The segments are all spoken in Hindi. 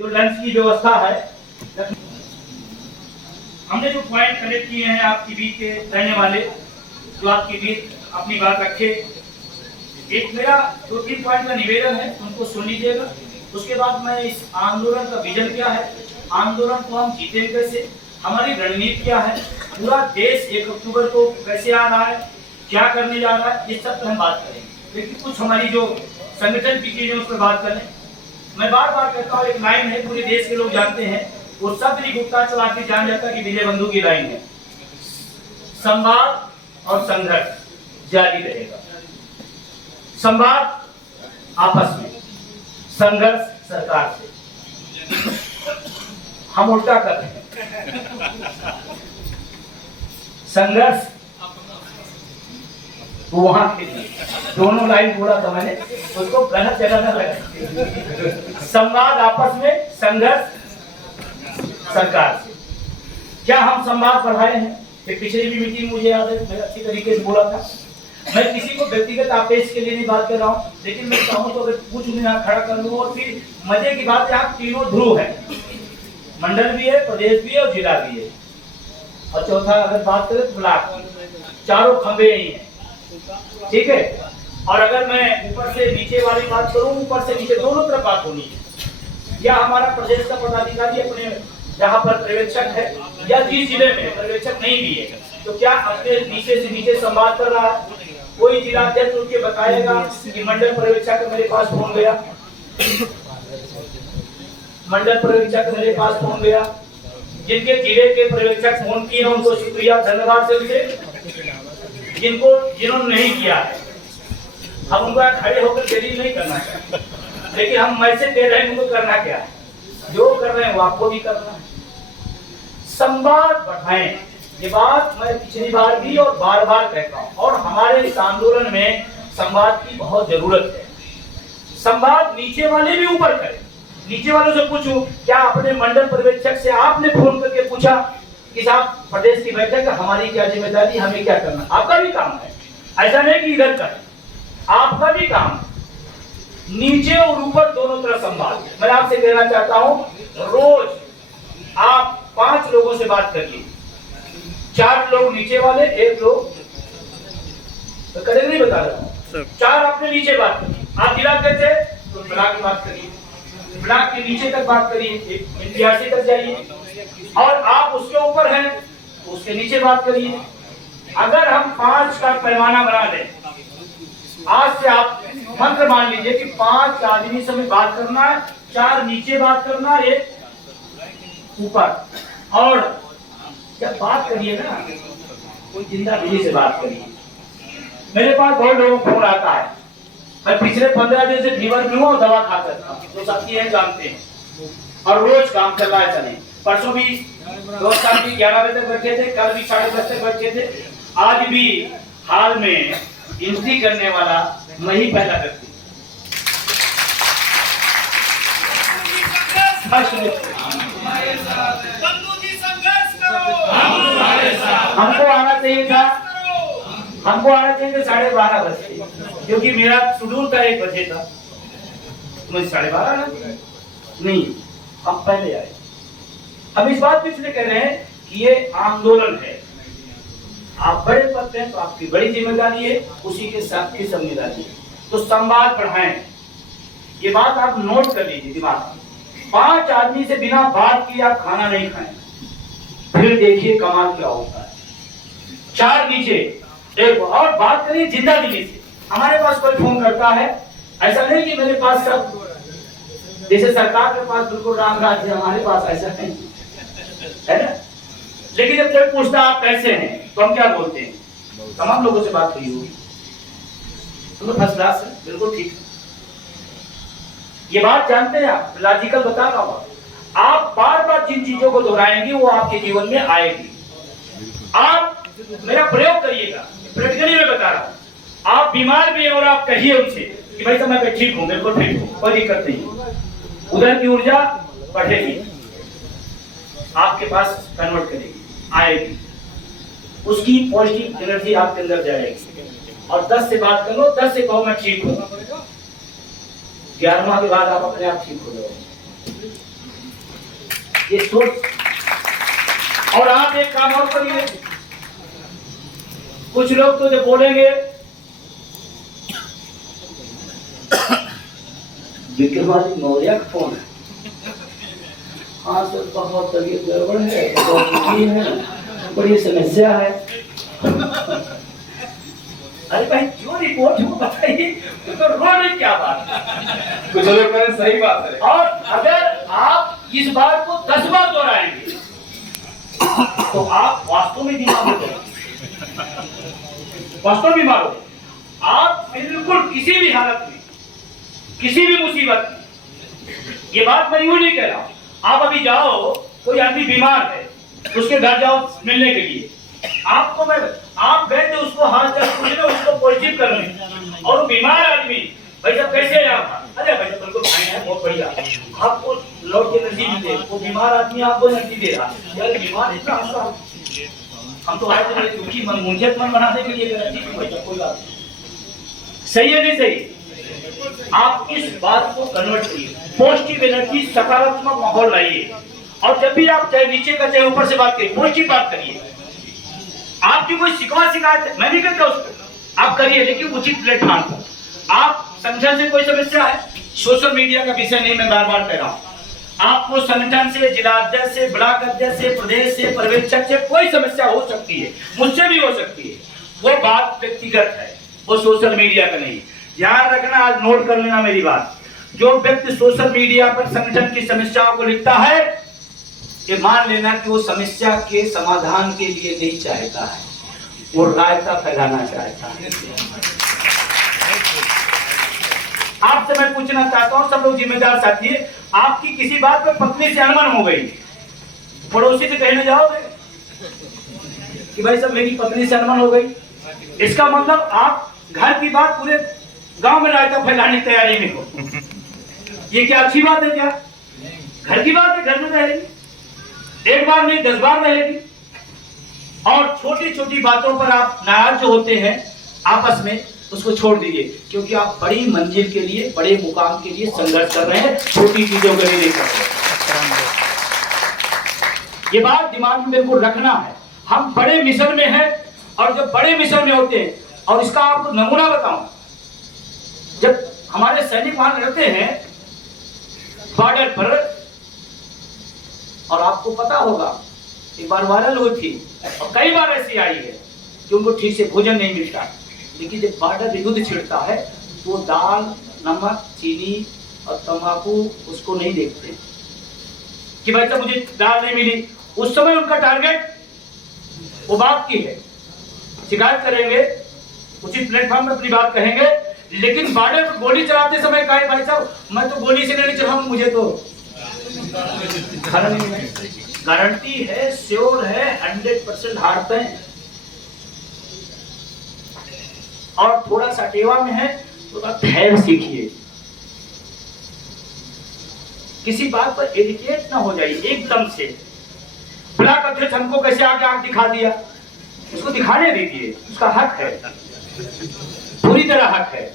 जो लंच की व्यवस्था है, हमने जो पॉइंट कलेक्ट किए हैं आपके बीच के रहने वाले, जो आपके बीच अपनी बात रखे, एक मेरा 2-3 पॉइंट का निवेदन है, उनको सुन लीजिएगा। उसके बाद मैं इस आंदोलन का विजन क्या है, आंदोलन को हम जीतेंगे कैसे, हमारी रणनीति क्या है, पूरा देश 1 अक्टूबर को कैसे आ रहा है, क्या करने जा रहा है, ये सब हम बात करेंगे। लेकिन कुछ हमारी जो संगठन की चीजें उस पर बात करें। मैं बार बार कहता हूँ, एक लाइन है पूरे देश के लोग जानते हैं, वो सब गुप्ता चला के जान जाता कि विजय बंधु की लाइन है, संवाद और संघर्ष जारी रहेगा। संवाद आपस में, संघर्ष सरकार से। हम उल्टा कर रहे हैं, संघर्ष वहां के लिए, दोनों लाइन बोला था मैंने, उसको गलत जगह न लगा। संवाद आपस में, संघर्ष सरकार से। क्या हम संवाद बढ़ाए हैं? पिछली भी मीटिंग मुझे याद है, मैं अच्छी तरीके से बोला था। मैं किसी को व्यक्तिगत आपेश के लिए नहीं बात कर रहा हूँ, लेकिन मैं चाहूँ तो अगर कुछ यहाँ खड़ा कर लूँ। और फिर मजे की बात, यहाँ तीनों ध्रुव है, मंडल भी है, प्रदेश भी है और जिला भी है, और चौथा अगर बात करें तो ब्लॉक, चारों खंबे यही है, ठीक है। और अगर मैं ऊपर से नीचे वाली बात करूं, ऊपर से नीचे दोनों तरफ बात होनी है। या हमारा प्रदेश का पदाधिकारी अपने जहां पर पर्यवेक्षक है, या जिस जिले में पर्यवेक्षक नहीं भी है, तो क्या अपने नीचे से नीचे संवाद कर रहा है? कोई जिला अध्यक्ष उनके बताएगा कि मंडल पर्यवेक्षक मेरे पास फोन गया, मंडल पर्यवेक्षक मेरे पास फोन गया। जिनके जिले के पर्यवेक्षक फोन किए उनको शुक्रिया, धन्यवाद से, जिन्होंने नहीं किया है हम उनको खड़े होकर जलील नहीं करना चाहिए, लेकिन हम मैसेज दे रहे हैं उनको करना क्या है, जो कर रहे हैं वो आपको भी करना है। संवाद बढ़ाएं, ये बात मैं पिछली बार भी और बार बार कहता हूँ, और हमारे इस आंदोलन में संवाद की बहुत जरूरत है। संवाद नीचे वाले भी ऊपर करें, नीचे वालों से पूछूं, क्या अपने मंडल पर्यवेक्षक से आपने फोन करके पूछा कि साहब प्रदेश की बैठक हमारी क्या जिम्मेदारी, हमें क्या करना? आपका भी काम है, ऐसा नहीं कि इधर कर, आपका भी काम है। नीचे और ऊपर दोनों तरफ संवाद। मैं आपसे कहना चाहता हूं, रोज आप 5 लोगों से बात करिए, 4 लोग नीचे वाले, 1 लोग तो कदर नहीं बता रहा हूं, 4 अपने नीचे बात करिए। आप जिला अध्यक्ष है तो ब्लॉक की बात करिए, ब्लॉक के नीचे तक बात करिए, एनटीआरसी तक जाइए, और आप उसके ऊपर हैं तो उसके नीचे बात करिए। अगर हम 5 का पैमाना बना दें, आज से आप मंत्र मान लीजिए कि 5 आदमी से बात करना है, 4 नीचे बात करना, 1 ऊपर। और जब बात करिए ना, कोई जिंदा दिली से बात करिए। मेरे पास बहुत लोगों को फोन आता है, मैं पिछले 15 दिन से फीवर में हूँ, दवा खा सकता हूँ, जो सबकी है जानते हैं, और रोज काम चल रहा है। चले परसों भी दोस्त भी 11 बजे तक बैठे थे, कल भी 10:30 तक बैठे थे, आज भी हाल में गिनती करने वाला मैं ही पहला व्यक्ति। हमको आना चाहिए था, हमको आना चाहिए था 12:30 बजे, क्योंकि मेरा शेड्यूल था 1 बजे था, मुझे 12:30 आना नहीं, हम पहले आए। हम इस बात पे इसलिए कह रहे हैं कि ये आंदोलन है, आप बड़े पद पे हैं तो आपकी बड़ी जिम्मेदारी है, उसी के साथ की जिम्मेदारी है। तो संवाद बढ़ाएं, ये बात आप नोट कर लीजिए दिमाग में। 5 आदमी से बिना बात किए आप खाना नहीं खाएं, फिर देखिए कमाल क्या होता है। 4 नीचे, 1 और बात करिए जिंदा दिली से। हमारे पास कोई फोन करता है, ऐसा नहीं कि मेरे पास सब, जैसे सरकार के पास बिल्कुल राम राज है, हमारे पास ऐसा नहीं है ना। लेकिन जब कोई पूछता आप कैसे हैं, तो हम क्या बोलते हैं? तमाम लोगों से बात हुई होगी, तो फर्स्ट क्लास है, बिल्कुल ठीक है। ये बात जानते हैं आप, लॉजिकल बता रहा हूं। आप बार बार जिन चीजों को दोहराएंगे वो आपके जीवन में आएगी। आप मेरा प्रयोग करिएगा, प्रैक्टिकली मैं बता रहा हूं। आप बीमार भी हैं और आप कहिए उनसे कि भाई साहब मैं ठीक हूं, बिल्कुल ठीक हूं, कोई दिक्कत नहीं, उधर की ऊर्जा बढ़ेगी, आपके पास कन्वर्ट करेगी, आएगी, उसकी पॉजिटिव एनर्जी आपके अंदर जाएगी। और 10 से बात कर लो, 10 से कहो मैं ठीक हूँ, 11वां के बाद आप अपने आप ठीक हो जाओगे। ये सोच। और आप एक काम और करिए, कुछ लोग तो जो बोलेंगे विक्रमादित्य मौर्य का फोन है, हाँ सर बहुत तबीयत गड़बड़ है, बहुत दुखी है, बड़ी समस्या है। अरे भाई जो रिपोर्ट हो बताइए, तो रोने क्या बात है? कुछ लोग कह रहे सही बात है। और अगर आप इस बात को 10 बार दोहराएंगे तो आप वास्तव में बीमार हो जाएंगे, वास्तव में बीमार हो। आप बिल्कुल किसी भी हालत में, किसी भी मुसीबत में, ये बात मैं यूं नहीं कह रहा, आप अभी जाओ, कोई आदमी बीमार है, उसके घर जाओ मिलने के लिए, आपको मैं, आप गए तो उसको हाथ चल पूछे, उसको पॉजिटिव करने, और बीमार आदमी भाई साहब कैसे है आप? अरे भाई साहब बिल्कुल फाइन है, बहुत बढ़िया, आपको लौट के एनर्जी मिले। वो बीमार आदमी आपको एनर्जी दे रहा है, यार बीमार इतना हंसा, हम तो आए थे दुखी मन, मुझे मन बनाने के लिए कोई बात नहीं। सही है नहीं सही? आप इस बात को कन्वर्ट करिए, पॉजिटिव एनर्जी, सकारात्मक माहौल लाइए, और जब भी आप चाहे नीचे का चाहे ऊपर से बात करिए, पॉजिटिव बात करिए। आपकी कोई शिकवा शिकायत मैं नहीं करता उसको, आप करिए, लेकिन उचित प्लेटफॉर्म पर। आप संगठन से कोई समस्या है, सोशल मीडिया का विषय नहीं, मैं बार बार कह रहा हूं, आपको संगठन से, जिला अध्यक्ष से, ब्लॉक अध्यक्ष से, प्रदेश से, पर्यवेक्षक से कोई समस्या हो सकती है, मुझसे भी हो सकती है, वो बात व्यक्तिगत है, वो सोशल मीडिया का नहीं। ध्यान रखना, आज नोट कर लेना मेरी बात, जो व्यक्ति सोशल मीडिया पर संगठन की समस्याओं को लिखता है, ये मान लेना कि वो समस्या के समाधान के लिए नहीं चाहता है, वो रायता फैलाना चाहता है। आपसे मैं पूछना चाहता हूं, सब लोग जिम्मेदार साथी है, आपकी किसी बात पर पत्नी से अनबन हो गई, पड़ोसी से कहने जाओगे कि भाई साहब मेरी पत्नी से अनबन हो गई, इसका मतलब आप घर की बात पूरे गांव में रायता फैलाने की तैयारी में हो। ये क्या अच्छी बात है? क्या घर की बात है, घर में रहेगी, एक बार नहीं 10 बार रहेगी। और छोटी छोटी बातों पर आप नाराज जो होते हैं आपस में, उसको छोड़ दीजिए, क्योंकि आप बड़ी मंजिल के लिए, बड़े मुकाम के लिए संघर्ष कर रहे हैं, छोटी चीजों के लिए नहीं कर रहे। ये बात दिमाग में बिल्कुल रखना है, हम बड़े मिशन में हैं, और जब बड़े मिशन में होते हैं, और इसका आपको नमूना बताऊं, जब हमारे सैनिक वहां लड़ते हैं बॉर्डर पर, और आपको पता होगा एक बार वायरल हुई थी, और कई बार ऐसी आई है कि उनको ठीक से भोजन नहीं मिलता, लेकिन जब बॉर्डर युद्ध छिड़ता है तो दाल, नमक, चीनी और तंबाकू उसको नहीं देखते कि भाई साहब मुझे दाल नहीं मिली। उस समय उनका टारगेट वो बात की है, शिकायत करेंगे, उचित प्लेटफॉर्म में अपनी बात कहेंगे, लेकिन बॉर्डर पर गोली चलाते समय कहे भाई साहब मैं तो गोली से नहीं चलाऊं, मुझे तो खाना नहीं मिला। गारंटी है, श्योर है, 100% हारते हैं। और थोड़ा सा टेवा में है तो ठहर सीखिए, किसी बात पर इरिटेट ना हो जाइए एकदम से। ब्लॉक अध्यक्ष हमको कैसे आके आंख दिखा दिया, उसको दिखाने दीजिए, उसका हक है, पूरी तरह हक है।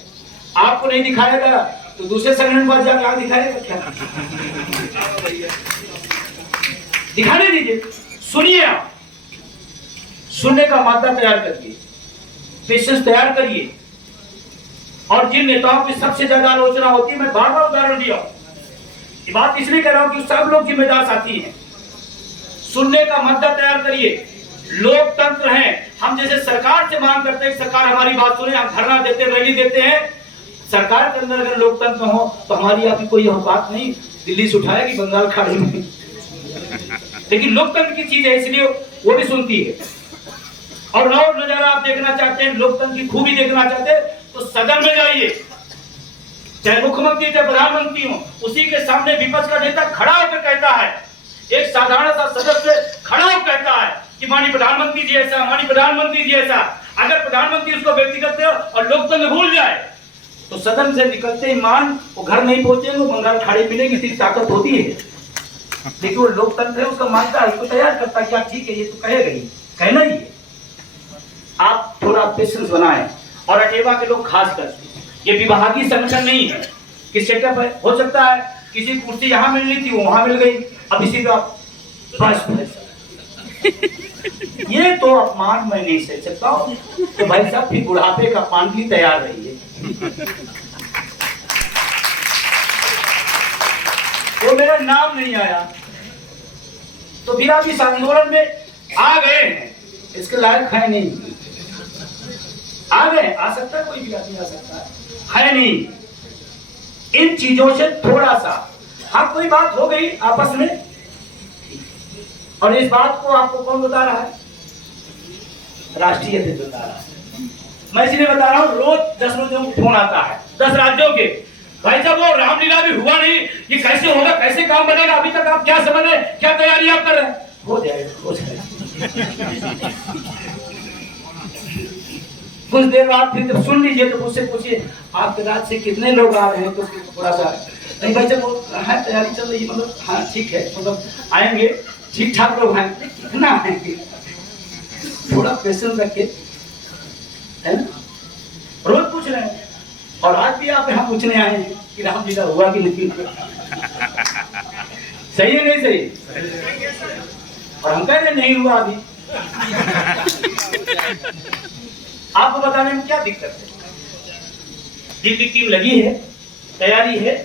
आपको नहीं दिखाएगा तो दूसरे संगठन पर जाकर आंख दिखाएगा क्या? दिखाने दीजिए, सुनिए, आप सुनने का मादा तैयार करिए, पेशेंस तैयार करिए। और जिन नेताओं की सबसे ज्यादा आलोचना होती है, मैं बार बार उदाहरण दिया, ये बात इसलिए कह रहा हूं कि सब लोग जिम्मेदार साथी हैं। सुनने का मादा तैयार करिए, लोकतंत्र है, हम जैसे सरकार से मांग करते हैं सरकार हमारी बात सुने, हम धरना देते हैं, रैली देते हैं, सरकार के अंदर अगर लोकतंत्र हो तो हमारी आपकी कोई बात नहीं दिल्ली से उठाएगी बंगाल खाड़ी में। लेकिन लोकतंत्र की चीज है, इसलिए वो भी सुनती है। और और नजारा आप देखना चाहते हैं, लोकतंत्र की खूबी देखना चाहते हैं, तो सदन में जाइए, चाहे मुख्यमंत्री चाहे प्रधानमंत्री हो, उसी के सामने विपक्ष का नेता खड़ा होकर कहता है, एक साधारण सा सदस्य खड़ा होकर कहता है कि माननीय प्रधानमंत्री जी ऐसा, माननीय प्रधानमंत्री जी ऐसा। अगर प्रधानमंत्री उसको व्यक्तिगत और लोकतंत्र भूल जाए तो सदन से निकलते ही मान वो घर नहीं पहुंचेंगे, वो बंगाल खाड़ी मिलेगी, इतनी ताकत होती है। लेकिन वो लोकतंत्र है, उसका मानता है, उसको तैयार करता है, क्या ठीक है ये तो कहेगा ही, कहना ही है। आप थोड़ा पेशेंस बनाएं। और अटेवा के लोग खासकर, ये विभागीय संगठन नहीं है कि सेटअप है, हो सकता है किसी कुर्सी यहाँ मिलनी थी वो वहां मिल गई, अब इसी का बस भाई साहब, ये तो अपमान मैं नहीं सह सकता हूँ। तो भाई साहब फिर बुढ़ापे का अपमान भी तैयार रहिए। वो मेरा नाम नहीं आया तो फिर आप इस आंदोलन में आ गए हैं, इसके लायक है नहीं। आ गए, आ सकता है, कोई भी आदमी आ सकता है नहीं। इन चीजों से थोड़ा सा, हाँ कोई बात हो गई आपस में, और इस बात को आपको कौन बता रहा है? राष्ट्रीय अध्यक्ष बता रहा है। मैं इसलिए बता रहा हूँ, रोज 10 लोगों को फोन आता है 10 राज्यों के, भाई साहब वो रामलीला भी हुआ नहीं, ये कैसे होगा, कैसे काम बनेगा, अभी तक आप क्या समझ रहे, क्या तैयारी आप कर रहे हैं? हो जाएगा, हो जाएगा। कुछ देर बाद फिर जब सुन लीजिए तो मुझसे पूछिए आपके राज्य से कितने लोग आ रहे हैं, तो थोड़ा सा नहीं भाई साहब वो है तैयारी चल रही है, मतलब हाँ ठीक है, मतलब आएंगे, ठीक ठाक लोग हैं, कितना आएंगे, थोड़ा पेशेंस रख के, है ना? रोज पूछ रहे हैं, और आज भी आप यहाँ पूछने आए हैं कि रामलीला हुआ कि नहीं। सही है नहीं सही? और हम कह रहे नहीं हुआ अभी। आपको बताने में क्या दिक्कत है? दिल्ली टीम लगी है, तैयारी है,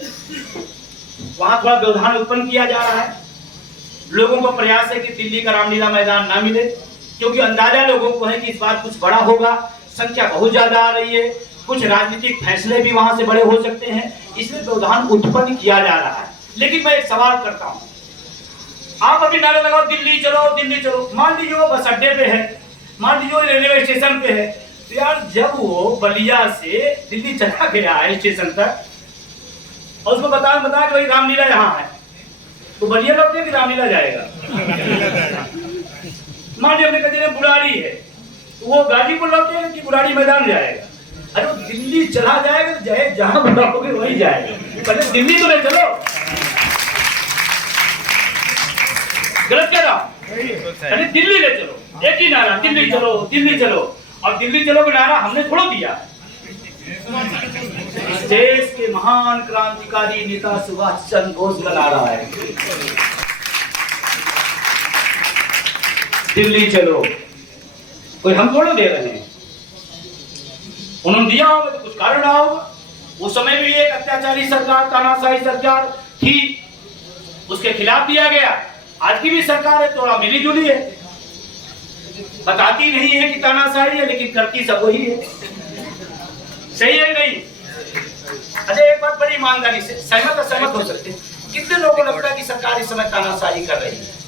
वहां थोड़ा व्यवधान उत्पन्न किया जा रहा है। लोगों को प्रयास है कि दिल्ली का रामलीला मैदान ना मिले, क्योंकि अंदाजा लोगों को है कि इस बार कुछ बड़ा होगा, संख्या बहुत ज्यादा आ रही है, कुछ राजनीतिक फैसले भी वहां से बड़े हो सकते हैं, इसलिए व्यवधान उत्पन्न किया जा रहा है। लेकिन मैं एक सवाल करता हूं, आप अभी नारे लगाओ दिल्ली चलो दिल्ली चलो, मान लीजिए वो बस अड्डे पे है, मान लीजिए रेलवे स्टेशन पे है, तो यार जब वो बलिया से दिल्ली चला गया है स्टेशन तक, और उसको बता कि भाई रामलीला यहाँ है, तो बलिया लौटे कि रामलीला जाएगा? मान लीजिए अपने कहीं बुराड़ी है, तो वो गाजीपुर लौटेगा कि बुराड़ी मैदान जाएगा? अरे वो दिल्ली चला जाएगा तो जाए जहां बुलाओगे वही जाएगा, पहले दिल्ली तो ले चलो। गलत कह रहा हूं? अरे दिल्ली ले चलो, एक ही नारा दिल्ली चलो दिल्ली चलो, और दिल्ली चलो का नारा हमने थोड़ा दिया। देश के महान क्रांतिकारी नेता सुभाष चंद्र बोस का नारा है, दिल्ली चलो। कोई हम थोड़ा दे रहे हैं, उन्होंने दिया होगा तो कुछ कारण रहा होगा। उस समय भी एक अत्याचारी सरकार, तानाशाही सरकार थी, उसके खिलाफ दिया गया। आज की भी सरकार है, थोड़ा मिली जुली है, बताती नहीं है कि तानाशाही है, लेकिन करती सब वही है। सही है नहीं? अच्छा एक बात बड़ी ईमानदारी से सहमत असहमत हो सकते हैं, कितने लोगों को लगता है कि सरकार इस समय तानाशाही कर रही है?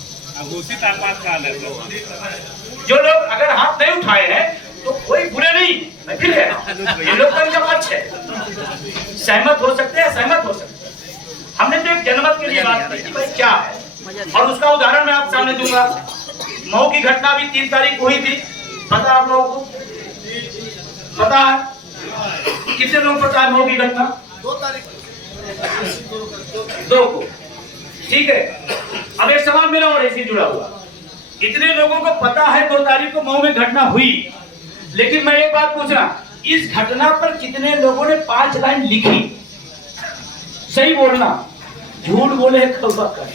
जो लोग अगर हाथ नहीं उठाए हैं तो कोई बुरे नहीं, फिर है ये लोकतंत्र का पक्ष है, सहमत हो सकते हैं, सहमत हो सकते हैं। हमने तो एक जनमत के लिए बात की भाई क्या है, और उसका उदाहरण मैं आप सामने दूंगा। मऊ की घटना भी 3 तारीख को हुई थी, पता आप लोगों को? पता है? कितने लोग पता है मऊ की घटना? 2 तारीख 2 को, ठीक है। अब एक सवाल मेरा और ऐसे जुड़ा हुआ, इतने लोगों को पता है 2 तारीख को मऊ में घटना हुई, लेकिन मैं एक बात पूछ रहा, इस घटना पर कितने लोगों ने 5 लाइन लिखी? सही बोलना, झूठ बोले खौफा कर।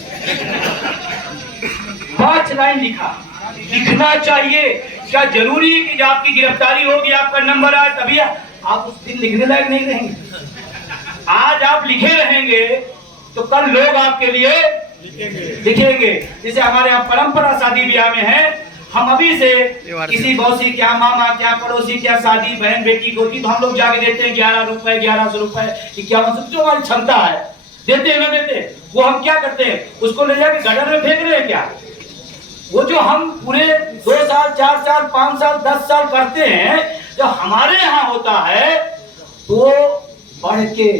5 लाइन लिखा, लिखना चाहिए। क्या जरूरी है कि आपकी गिरफ्तारी होगी, आपका नंबर आए तभी आप उस दिन लिखने लायक नहीं रहेंगे? आज आप लिखे रहेंगे तो कल लोग आपके लिए लिखेंगे। जैसे हमारे यहाँ परंपरा शादी ब्याह में है, हम अभी से किसी मौसी क्या, मामा क्या, पड़ोसी क्या शादी बहन बेटी को की, तो हम लोग जाके देते हैं 11 रुपए 1100 रुपए 5100, जो हमारी क्षमता है देते हैं ना देते। वो हम क्या करते हैं, उसको ले जाके गटर में फेंक रहे हैं क्या? वो जो हम पूरे 2 साल 4 साल 5 साल 10 साल करते हैं, जो हमारे यहाँ होता है तो बढ़ के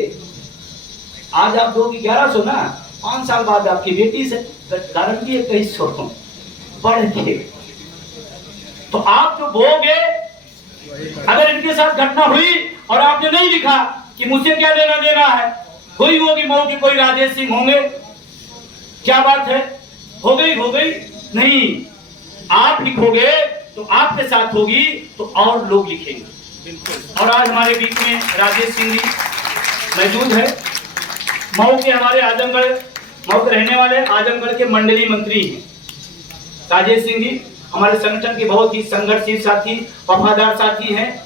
आज आप दोगे 1100 ना, 5 साल बाद आपकी बेटी से गारंटी है 2300 बढ़ के। तो आप जो बोगे, अगर इनके साथ घटना हुई और आपने नहीं लिखा कि मुझसे क्या लेना देना है, हुई होगी मऊ के कोई राजेश सिंह होंगे, क्या बात है, हो गई नहीं, आप लिखोगे तो आपके साथ होगी तो और लोग लिखेंगे। और आज हमारे बीच में राजेश सिंह जी मौजूद है, मऊ के हमारे आजमगढ़, मऊ के रहने वाले, आजमगढ़ के मंडली मंत्री हैं, राजेश सिंह जी हमारे संगठन के बहुत ही संघर्षशील साथी, वफादार साथी हैं।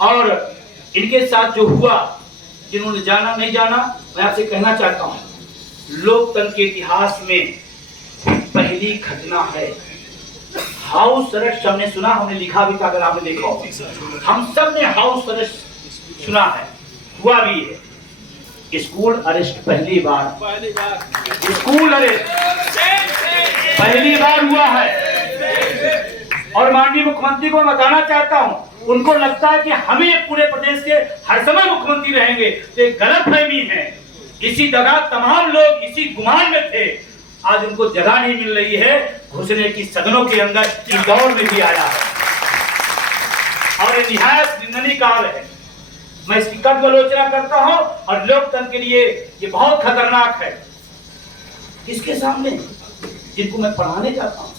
और इनके साथ जो हुआ, जिन्होंने जाना नहीं जाना, मैं आपसे कहना चाहता हूँ, लोकतंत्र के इतिहास में पहली घटना है। हाउस अरेस्ट हमने सुना, हमने लिखा भी था, अगर आपने देखा हो, हम सब ने हाउस अरेस्ट सुना है, हुआ भी है। स्कूल अरेस्ट पहली बार स्कूल अरेस्ट पहली बार हुआ है। और माननीय मुख्यमंत्री को मैं बताना चाहता हूं, उनको लगता है कि हम ही पूरे प्रदेश के हर समय मुख्यमंत्री रहेंगे, तो एक गलतफहमी है। इसी जगह तमाम लोग इसी गुमान में थे, आज उनको जगह नहीं मिल रही है, घुसने की सदनों के अंदर इंदौर में भी आया है और ये निहायत निंदनीय कार्य है। मैं इसकी कड़वी आलोचना करता हूं और लोकतंत्र के लिए ये बहुत खतरनाक है। इसके सामने जिनको मैं पढ़ाने जाता हूं,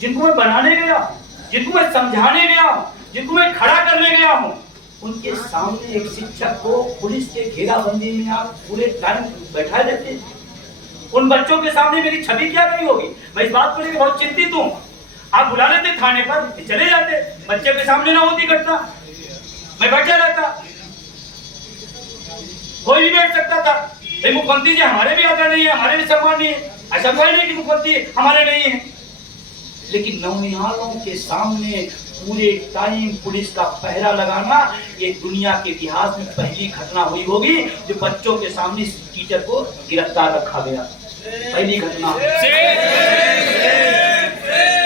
जिनको मैं बनाने गया, जिनको मैं समझाने गया, जिनको मैं खड़ा करने गया हूं, उनके सामने एक शिक्षक को पुलिस के घेराबंदी में आप पूरे टाइम बैठा रहते। उन बच्चों के सामने मेरी छवि क्या गई होगी? मैं इस बात को लेकर बहुत चिंतित हूं। आप बुला लेते थाने पर, चले जाते, बच्चे के सामने ना होती घटना, मैं बैठा रहता, कोई भी बैठ सकता था। मुख्यमंत्री जी हमारे भी आदरणीय है, हमारे भी सम्मानीय है, ऐसा कोई नहीं कि मुख्यमंत्री हमारे नहीं है। लेकिन नौनिहालों के सामने पूरे टाइम पुलिस का पहरा लगाना, ये दुनिया के इतिहास में पहली घटना हुई होगी, जो बच्चों के सामने टीचर को गिरफ्तार रखा गया। पहली घटना।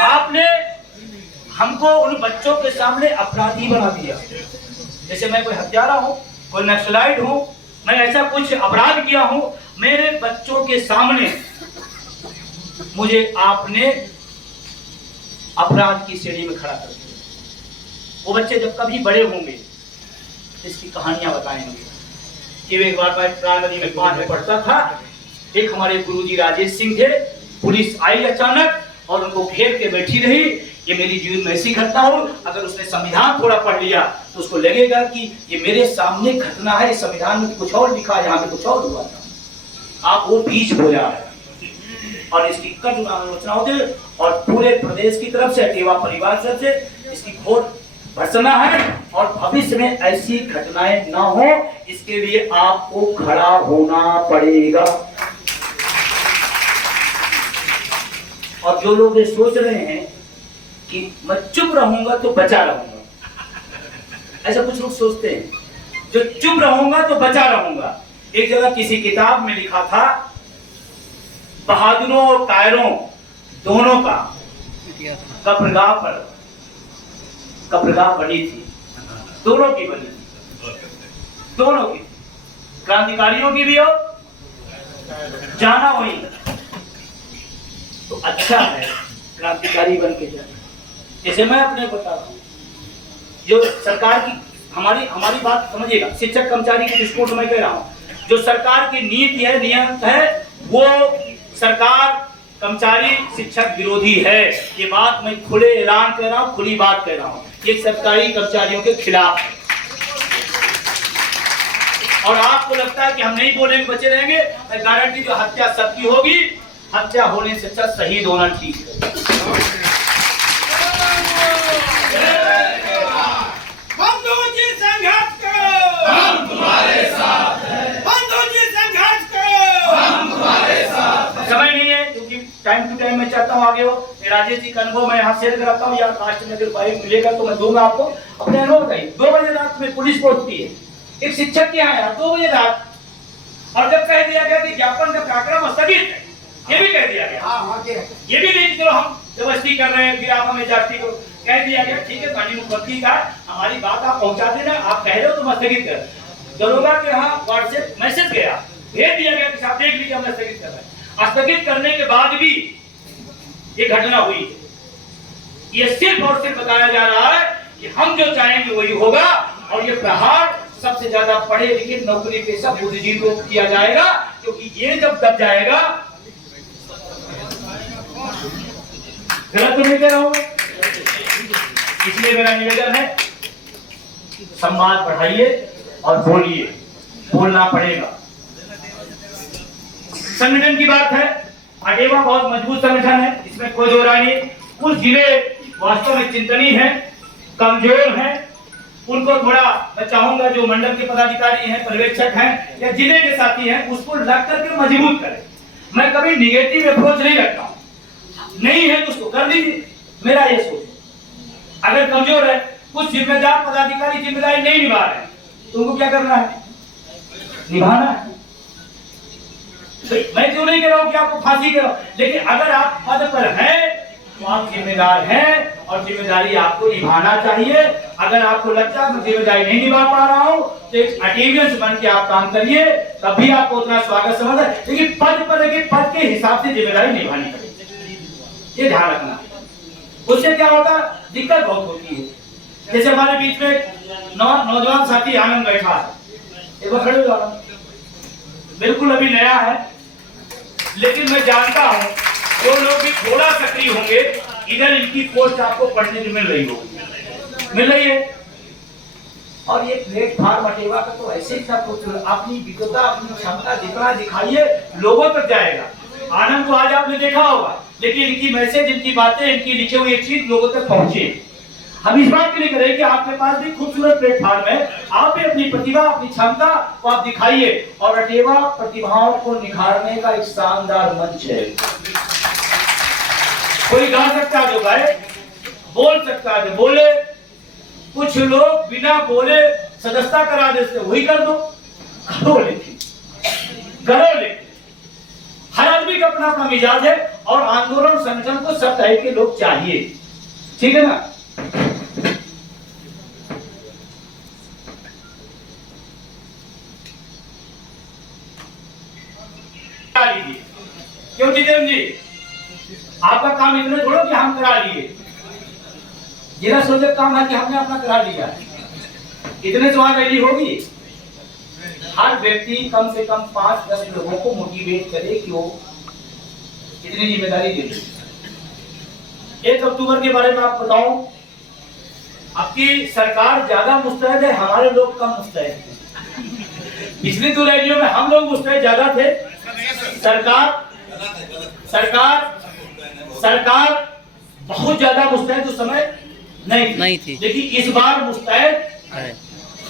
आपने हमको उन बच्चों के सामने अपराधी बना दिया, जैसे मैं कोई हत्यारा हूं, कोई नक्सलाइट हूं, मैं ऐसा कुछ अपराध किया हूं। मेरे बच्चों के सामने मुझे आपने अपराध की श्रेणी में खड़ा कर दिया। वो बच्चे जब कभी बड़े होंगे इसकी कहानियां बताएंगे कि एक बार मैं प्राइमरी में 5 में पढ़ता था, एक हमारे गुरुजी राजेश सिंह थे, पुलिस आई अचानक और उनको घेर के बैठी रही। ये मेरी जीवन में ऐसी घटना हो, अगर उसने संविधान थोड़ा पढ़ लिया तो उसको लगेगा कि ये मेरे सामने घटना है, संविधान में कुछ और लिखा है, यहाँ पे कुछ और हुआ था। आप वो बीच बोया है और इसकी कड़ी आलोचना होती है और पूरे प्रदेश की तरफ से, अटेवा परिवार की तरफ से इसकी घोर भर्त्सना है। और भविष्य में ऐसी घटनाएं ना हो, इसके लिए आपको खड़ा होना पड़ेगा। और जो लोग ये सोच रहे हैं कि मैं चुप रहूंगा तो बचा रहूंगा, ऐसा कुछ लोग सोचते हैं, जो चुप रहूंगा तो बचा रहूंगा। एक जगह किसी किताब में लिखा था, बहादुरों और कायरों दोनों का कब्रगाह बनी थी, दोनों की बनी थी, दोनों की, क्रांतिकारियों की भी हो, जाना वही तो अच्छा है क्रांतिकारी बन के जाए। जैसे मैं अपने बता रहा हूं, जो सरकार की हमारी बात समझिएगा, शिक्षक कर्मचारी के दृष्टिकोण से मैं कह रहा हूं, जो सरकार की नीति है, नियम है, वो सरकार कर्मचारी शिक्षक विरोधी है। ये बात मैं खुले ऐलान कर रहा हूं, खुली बात कह रहा हूं, ये सरकारी कर्मचारियों के खिलाफ है। और आपको लगता है कि हम नहीं बोलेंगे, बचे रहेंगे, मैं गारंटी जो हत्या सबकी होगी, हत्या होने से अच्छा शहीद होना ठीक है। बंधु जी संघर्ष करो, हम तुम्हारे साथ हैं। बंधु जी संघर्ष करो, हम तुम्हारे साथ हैं। समय नहीं है क्योंकि टाइम टू टाइम मैं चाहता हूँ आगे हो। राजेश जी का अनुभव मैं यहाँ शेयर कराता हूँ, या लास्ट में अगर बाइक मिलेगा तो मैं दूंगा आपको अपने अनुभव का। 2 बजे रात में पुलिस पहुंचती है, एक शिक्षक के यहाँ आया 2 बजे रात, और जब कह दिया गया कि ज्ञापन का कार्यक्रम स्थगित है, ये भी कह दिया गया, ये भी नहीं चलो हम जबरदस्ती कर रहे हैं, फिर आप हमें जाति को कह दिया गया, ठीक है माननीय मुख्यमंत्री का हमारी बात आप पहुंचा देना, आप कह रहे हो तो मैं स्थगित कर। दरोगा के यहाँ व्हाट्सएप मैसेज गया, भेज दिया गया कि आप देख लीजिए हमने स्थगित कर रहे हैं। स्थगित करने के बाद भी ये घटना हुई। ये सिर्फ और सिर्फ बताया जा रहा है कि हम जो चाहेंगे वही होगा, और ये प्रहार सबसे ज्यादा पढ़े लिखे नौकरी पेशा बुद्धिजीवी को किया जाएगा, क्योंकि ये जब दब जाएगा, गलत तो नहीं कह रहा हूं, इसलिए मेरा निवेदन है संवाद बढ़ाइए और बोलिए, बोलना पड़ेगा। संगठन की बात है, अटेवा बहुत मजबूत संगठन है, इसमें कोई दो राय नहीं। कुछ जिले वास्तव में चिंतनीय हैं, कमजोर हैं, उनको थोड़ा मैं चाहूंगा जो मंडल के पदाधिकारी हैं, पर्यवेक्षक हैं या जिले के साथी हैं, उसको लग करके मजबूत करें। मैं कभी निगेटिव अप्रोच नहीं रखता हूं, नहीं है तो उसको कर दीजिए, मेरा ये सोच। अगर कमजोर है, कुछ जिम्मेदार पदाधिकारी जिम्मेदारी नहीं निभा रहे हैं, तो उनको क्या करना है? निभाना है। तो मैं क्यों नहीं कह रहा हूं कि आपको फांसी करो, लेकिन अगर आप पद पर हैं तो आप जिम्मेदार हैं और जिम्मेदारी आपको निभाना चाहिए। अगर आपको लगता है मैं जिम्मेदारी नहीं निभा पा रहा हूं तो एक अटेवियंस बन के आप काम करिए, तभी आपको उतना स्वागत समझ है, लेकिन पद पर रहिए, पद के हिसाब से जिम्मेदारी निभानी पड़ेगी, ये ध्यान रखना। उससे क्या होता, दिक्कत बहुत होती है। जैसे हमारे बीच में नौजवान साथी आनंद बैठा है, एक बार खड़े हो जाओ, बिल्कुल अभी नया है, लेकिन मैं जानता हूं जो लोग भी थोड़ा सक्रिय होंगे, इधर इनकी पोस्ट आपको पढ़ने को मिल रही होगी, मिल रही है। और ये प्लेटफॉर्म अटेवा का तो ऐसे ही था, अपनी विद्वता अपनी क्षमता जितना दिखाइए लोगों तक जाएगा। आनंद को आज आपने देखा होगा, लेकिन इनकी मैसेज, इनकी बातें, इनकी लिखी हुई एक चीज लोगों तक पहुंचे। हम इस बात के लिए करें कि आपके पास भी खूबसूरत प्लेटफॉर्म है, आप भी अपनी प्रतिभा अपनी क्षमता को आप दिखाइए, और अटेवा प्रतिभाओं को निखारने का एक शानदार मंच है। कोई गा सकता है जो गाए, बोल सकता है जो बोले, कुछ लोग बिना बोले सदस्यता करा देते, वही कर दो, करो लेकिन हर आदमी का अपना अपना मिजाज है, और आंदोलन संगठन को सब टाइप के लोग चाहिए, ठीक है ना। क्यों जितेंद्र जी, आपका काम इतना छोड़ो कि हम करा लिए, जिला सोचे काम है कि हमने अपना करा लिया, इतने तो रैली होगी। हर व्यक्ति कम से कम 5-10 लोगों को मोटिवेट करे कि वो इतनी जिम्मेदारी ले ले। 1 अक्टूबर के बारे में आप बताऊं, आपकी सरकार ज्यादा मुस्तैद है, हमारे लोग कम मुस्तैद हैं। पिछली 2 रैलियों में हम लोग मुस्तैद ज्यादा थे, सरकार बहुत ज्यादा मुस्तैद उस समय नहीं थी। लेकिन इस बार मुस्तैद